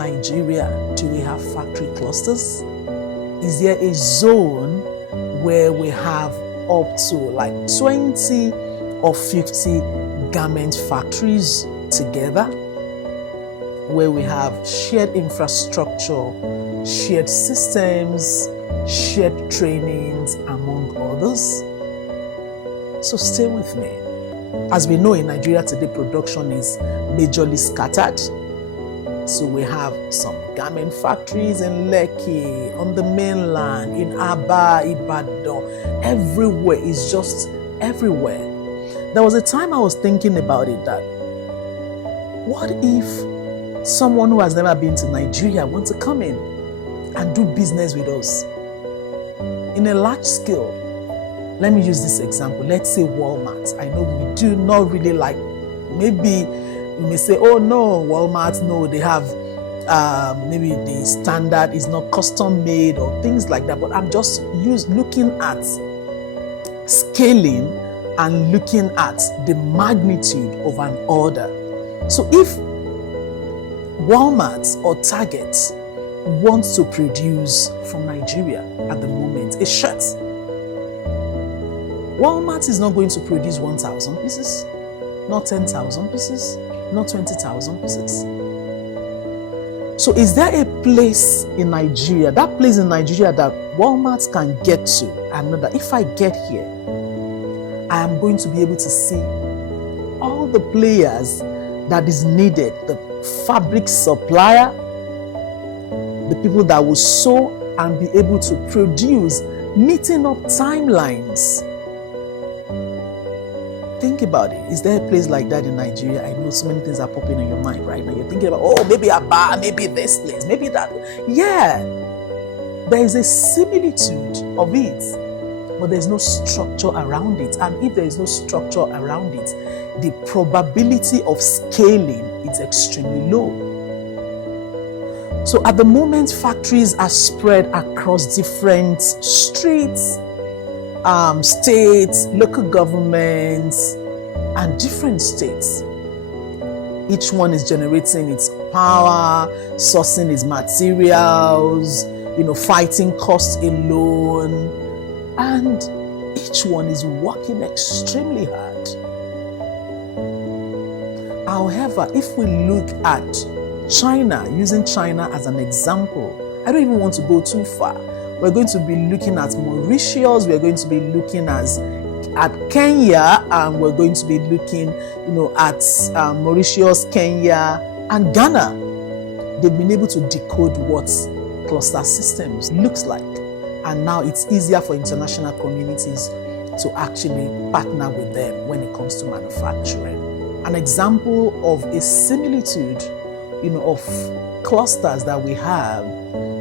Nigeria, do we have factory clusters? Is there a zone where we have up to like 20 or 50 garment factories together, where we have shared infrastructure, shared systems, shared trainings, among others? So stay with me. As we know, in Nigeria today, production is majorly scattered. So we have some garment factories in Lekki, on the mainland, in Aba, Ibadan. Everywhere is just everywhere. There was a time I was thinking about it, that what if someone who has never been to Nigeria wants to come in and do business with us in a large scale? Let me use this example. Let's say Walmart. I know we do not really like, maybe we may say, oh no, Walmart, no, they have, maybe the standard is not custom made or things like that. But I'm just looking at scaling and looking at the magnitude of an order. So if Walmart or Target wants to produce from Nigeria at the moment a shirt, Walmart is not going to produce 1,000 pieces, not 10,000 pieces, not 20,000 pieces. So is there a place in Nigeria, that place in Nigeria that Walmart can get to? I know that if I get here, I am going to be able to see all the players that is needed, the fabric supplier, the people that will sew and be able to produce, meeting up timelines. Think about it. Is there a place like that in Nigeria? I know so many things are popping in your mind right now. You're thinking about, oh, maybe Aba, maybe this place, maybe that. Yeah, there is a similitude of it, but there's no structure around it. And if there is no structure around it, the probability of scaling is extremely low. So at the moment, factories are spread across different streets, states, local governments, and different states. Each one is generating its power, sourcing its materials, fighting costs alone, and each one is working extremely hard. However, if we look at China, using China as an example, I don't even want to go too far. We're going to be looking at Mauritius, we're going to be looking at Kenya, and we're going to be looking, at Mauritius, Kenya, and Ghana. They've been able to decode what cluster systems looks like. And now it's easier for international communities to actually partner with them when it comes to manufacturing. An example of a similitude, of clusters that we have,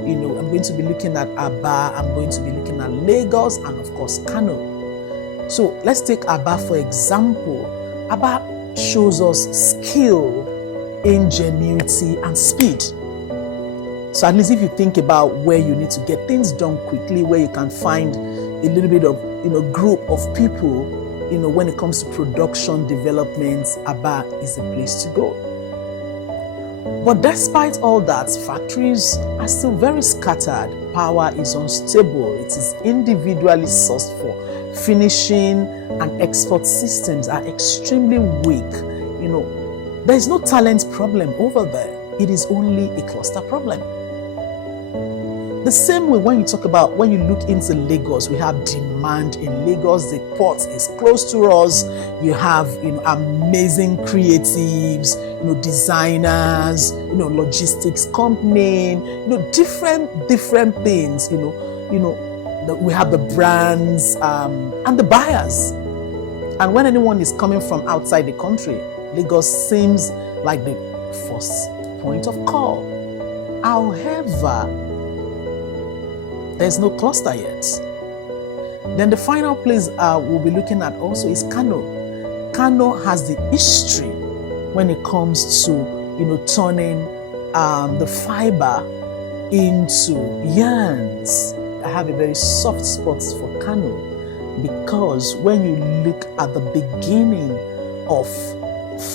I'm going to be looking at Aba, I'm going to be looking at Lagos, and of course, Kano. So let's take Aba for example. Aba shows us skill, ingenuity, and speed. So at least if you think about where you need to get things done quickly, where you can find a little bit of, group of people, when it comes to production development, Aba is the place to go. But despite all that, factories are still very scattered. Power is unstable. It is individually sourced for. Finishing and export systems are extremely weak. There is no talent problem over there. It is only a cluster problem. The same way when you look into Lagos, we have demand in Lagos. The port is close to us. You have, amazing creatives, designers, logistics company, different things, we have the brands and the buyers. And when anyone is coming from outside the country, Lagos seems like the first point of call. However, there's no cluster yet. Then the final place we'll be looking at also is Kano. Kano has the history when it comes to, turning the fiber into yarns. I have a very soft spot for Kano because when you look at the beginning of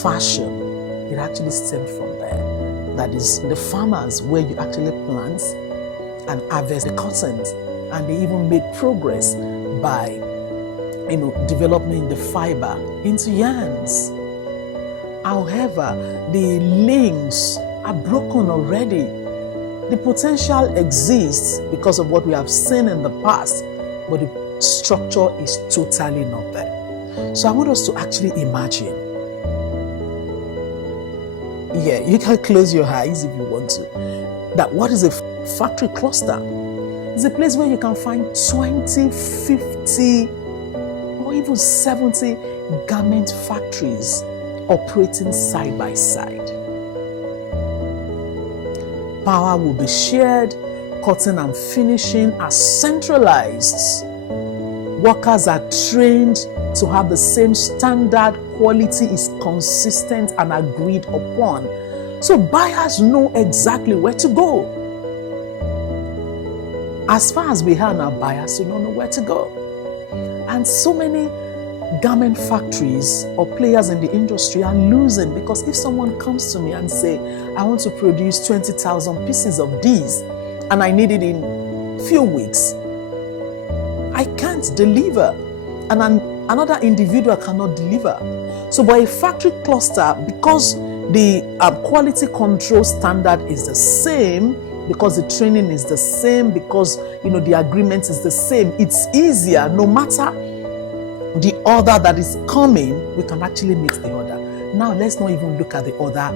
fashion, it actually stemmed from there. that is the farmers where you actually plant and harvest the cotton, and they even made progress by developing the fiber into yarns. However, the links are broken already. The potential exists because of what we have seen in the past, but the structure is totally not there. So I want us to actually imagine. Yeah, you can close your eyes if you want to. That what is a factory cluster? It's a place where you can find 20, 50, or even 70 garment factories operating side by side. Power will be shared, cutting and finishing are centralized. Workers are trained to have the same standard, quality is consistent and agreed upon. So buyers know exactly where to go. As far as we are now, buyers do not know where to go. And so many garment factories or players in the industry are losing, because if someone comes to me and say, I want to produce 20,000 pieces of these and I need it in few weeks, I can't deliver, and another individual cannot deliver. So by a factory cluster, because the quality control standard is the same, because the training is the same, because the agreement is the same, it's easier. No matter the order that is coming, we can actually meet the order. Now let's not even look at the order,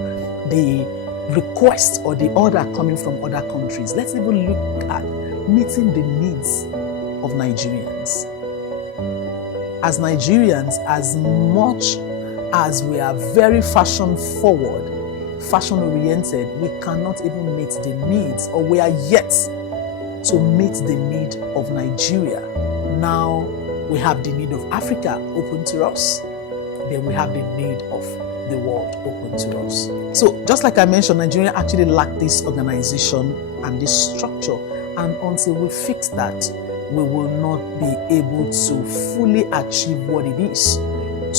the request or the order coming from other countries. Let's even look at meeting the needs of Nigerians. As Nigerians, as much as we are very fashion forward, fashion oriented, we cannot even meet the needs, or we are yet to meet the need of Nigeria. Now we have the need of Africa open to us. Then we have the need of the world open to us. So just like I mentioned, Nigeria actually lacked this organization and this structure. And until we fix that, we will not be able to fully achieve what it is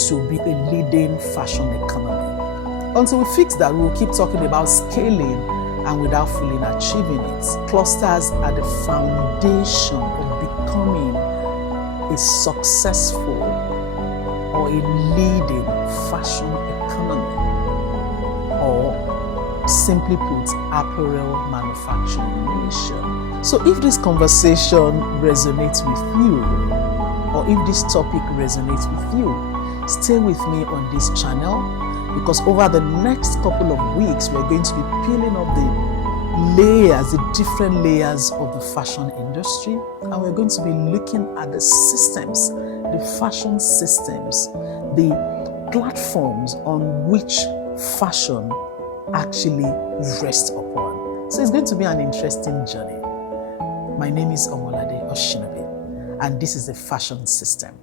to be a leading fashion economy. Until we fix that, we will keep talking about scaling and without fully achieving it. Clusters are the foundation of becoming a successful or a leading fashion economy, or simply put, apparel manufacturing nation. So if this conversation resonates with you, or if this topic resonates with you, stay with me on this channel, because over the next couple of weeks, we're going to be peeling up the layers, the different layers of the fashion industry, and we're going to be looking at the systems, the fashion systems, the platforms on which fashion actually rests upon. So it's going to be an interesting journey. My name is Omolade Oshinobi, and this is the fashion system.